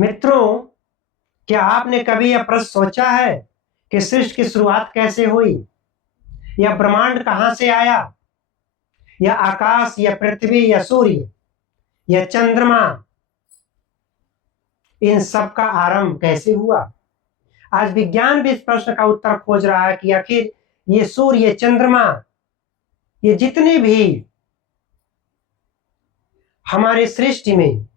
मित्रों, क्या आपने कभी यह प्रश्न सोचा है कि सृष्टि की शुरुआत कैसे हुई? यह ब्रह्मांड कहां से आया? यह आकाश, यह पृथ्वी, यह सूर्य, यह चंद्रमा, इन सब का आरंभ कैसे हुआ? आज विज्ञान भी इस प्रश्न का उत्तर खोज रहा है कि आखिर ये सूर्य, चंद्रमा, ये जितने भी हमारे सृष्टि में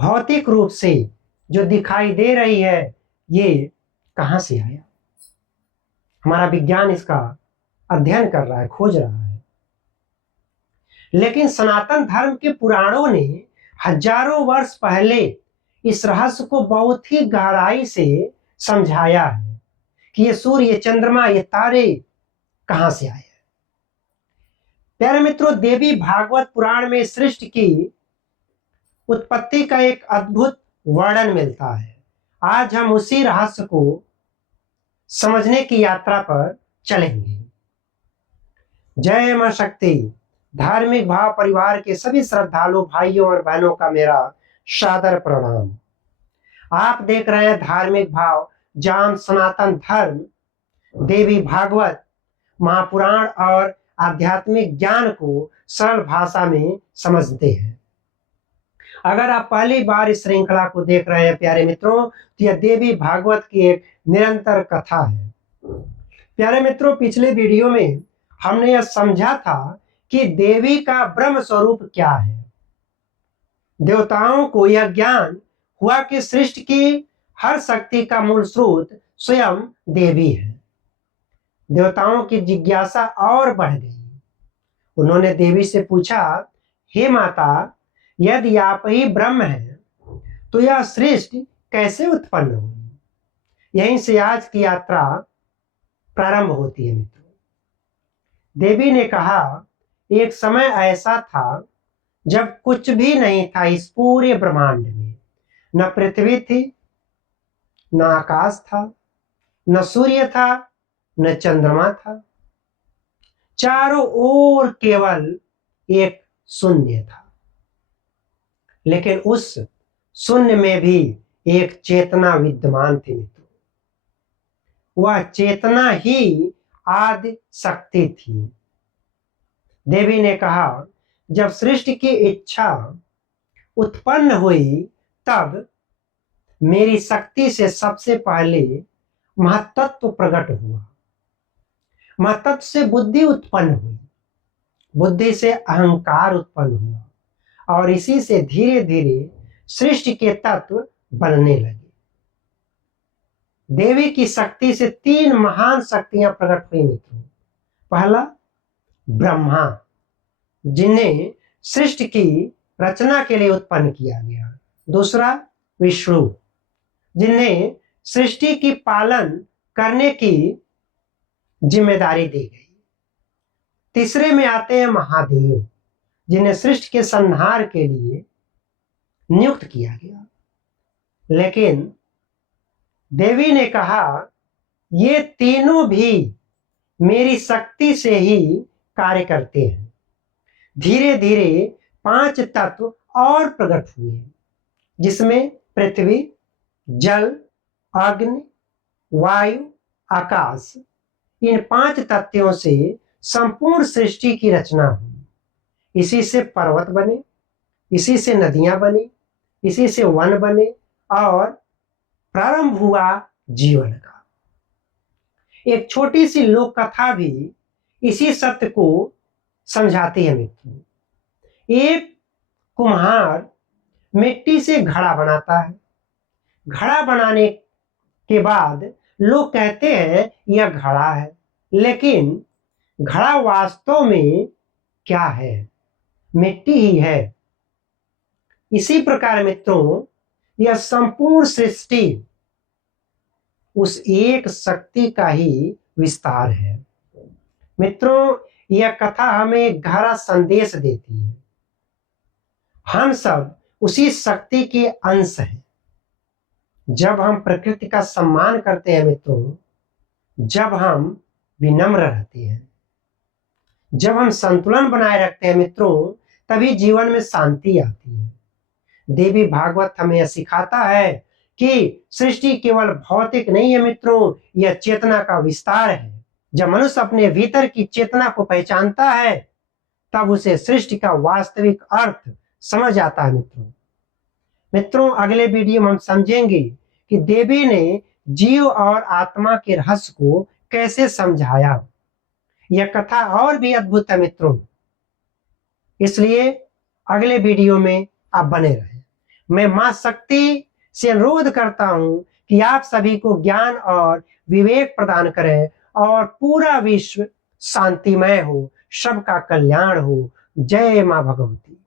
भौतिक रूप से जो दिखाई दे रही है, ये कहां से आया? हमारा विज्ञान इसका अध्ययन कर रहा है, खोज रहा है। लेकिन सनातन धर्म के पुराणों ने हजारों वर्ष पहले इस रहस्य को बहुत ही गहराई से समझाया है कि ये सूर्य, चंद्रमा, ये तारे कहां से आए। प्यारे मित्रों, देवी भागवत पुराण में सृष्टि की उत्पत्ति का एक अद्भुत वर्णन मिलता है। आज हम उसी रहस्य को समझने की यात्रा पर चलेंगे। जय मां शक्ति। धार्मिक भाव परिवार के सभी श्रद्धालु भाइयों और बहनों का मेरा सादर प्रणाम। आप देख रहे हैं धार्मिक भाव, जहां हम सनातन धर्म, देवी भागवत, महापुराण और आध्यात्मिक ज्ञान को सरल भाषा में समझते हैं। अगर आप पहली बार इस श्रृंखला को देख रहे हैं प्यारे मित्रों, तो यह देवी भागवत की एक निरंतर कथा है। प्यारे मित्रों, पिछले वीडियो में हमने यह समझा था कि देवी का ब्रह्म स्वरूप क्या है। देवताओं को यह ज्ञान हुआ कि सृष्टि की हर शक्ति का मूल स्रोत स्वयं देवी है। देवताओं की जिज्ञासा और बढ़ गई। उन्होंने देवी से पूछा, हे माता, यदि आप ही ब्रह्म हैं तो यह सृष्टि कैसे उत्पन्न हुई? यहीं से आज की यात्रा प्रारंभ होती है मित्रों। देवी ने कहा, एक समय ऐसा था जब कुछ भी नहीं था इस पूरे ब्रह्मांड में। न पृथ्वी थी, न आकाश था, न सूर्य था, न चंद्रमा था। चारों ओर केवल एक शून्य था। लेकिन उस शून्य में भी एक चेतना विद्यमान थी मित्रों। वह चेतना ही आदि शक्ति थी। देवी ने कहा, जब सृष्टि की इच्छा उत्पन्न हुई तब मेरी शक्ति से सबसे पहले महत्त्व प्रकट हुआ। महत्त्व से बुद्धि उत्पन्न हुई, बुद्धि से अहंकार उत्पन्न हुआ और इसी से धीरे धीरे सृष्टि के तत्व बनने लगे। देवी की शक्ति से तीन महान शक्तियां प्रकट हुई मित्रों। पहला ब्रह्मा, जिन्हें सृष्टि की रचना के लिए उत्पन्न किया गया। दूसरा विष्णु, जिन्हें सृष्टि की पालन करने की जिम्मेदारी दी गई। तीसरे में आते हैं महादेव, जिन्हें सृष्टि के संहार के लिए नियुक्त किया गया। लेकिन देवी ने कहा, ये तीनों भी मेरी शक्ति से ही कार्य करते हैं। धीरे धीरे पांच तत्व और प्रकट हुए, जिसमें पृथ्वी, जल, अग्नि, वायु, आकाश, इन पांच तत्वों से संपूर्ण सृष्टि की रचना हुई। इसी से पर्वत बने, इसी से नदियां बनी, इसी से वन बने और प्रारंभ हुआ जीवन का। एक छोटी सी लोक कथा भी इसी सत्य को समझाती है मित्रों। एक कुम्हार मिट्टी से घड़ा बनाता है। घड़ा बनाने के बाद लोग कहते हैं यह घड़ा है, लेकिन घड़ा वास्तव में क्या है? मिट्टी ही है। इसी प्रकार मित्रों, यह संपूर्ण सृष्टि उस एक शक्ति का ही विस्तार है। मित्रों, यह कथा हमें गहरा संदेश देती है। हम सब उसी शक्ति के अंश हैं। जब हम प्रकृति का सम्मान करते हैं मित्रों, जब हम विनम्र रहते हैं, जब हम संतुलन बनाए रखते हैं मित्रों, तभी जीवन में शांति आती है। देवी भागवत हमें यह सिखाता है कि सृष्टि केवल भौतिक नहीं है मित्रों, यह चेतना का विस्तार है। जब मनुष्य अपने भीतर की चेतना को पहचानता है तब उसे सृष्टि का वास्तविक अर्थ समझ आता है। मित्रों अगले वीडियो में हम समझेंगे कि देवी ने जीव और आत्मा के रहस्य को कैसे समझाया। यह कथा और भी अद्भुत है मित्रों, इसलिए अगले वीडियो में आप बने रहें। मैं मां शक्ति से अनुरोध करता हूं कि आप सभी को ज्ञान और विवेक प्रदान करें और पूरा विश्व शांतिमय हो, सबका कल्याण हो। जय मां भगवती।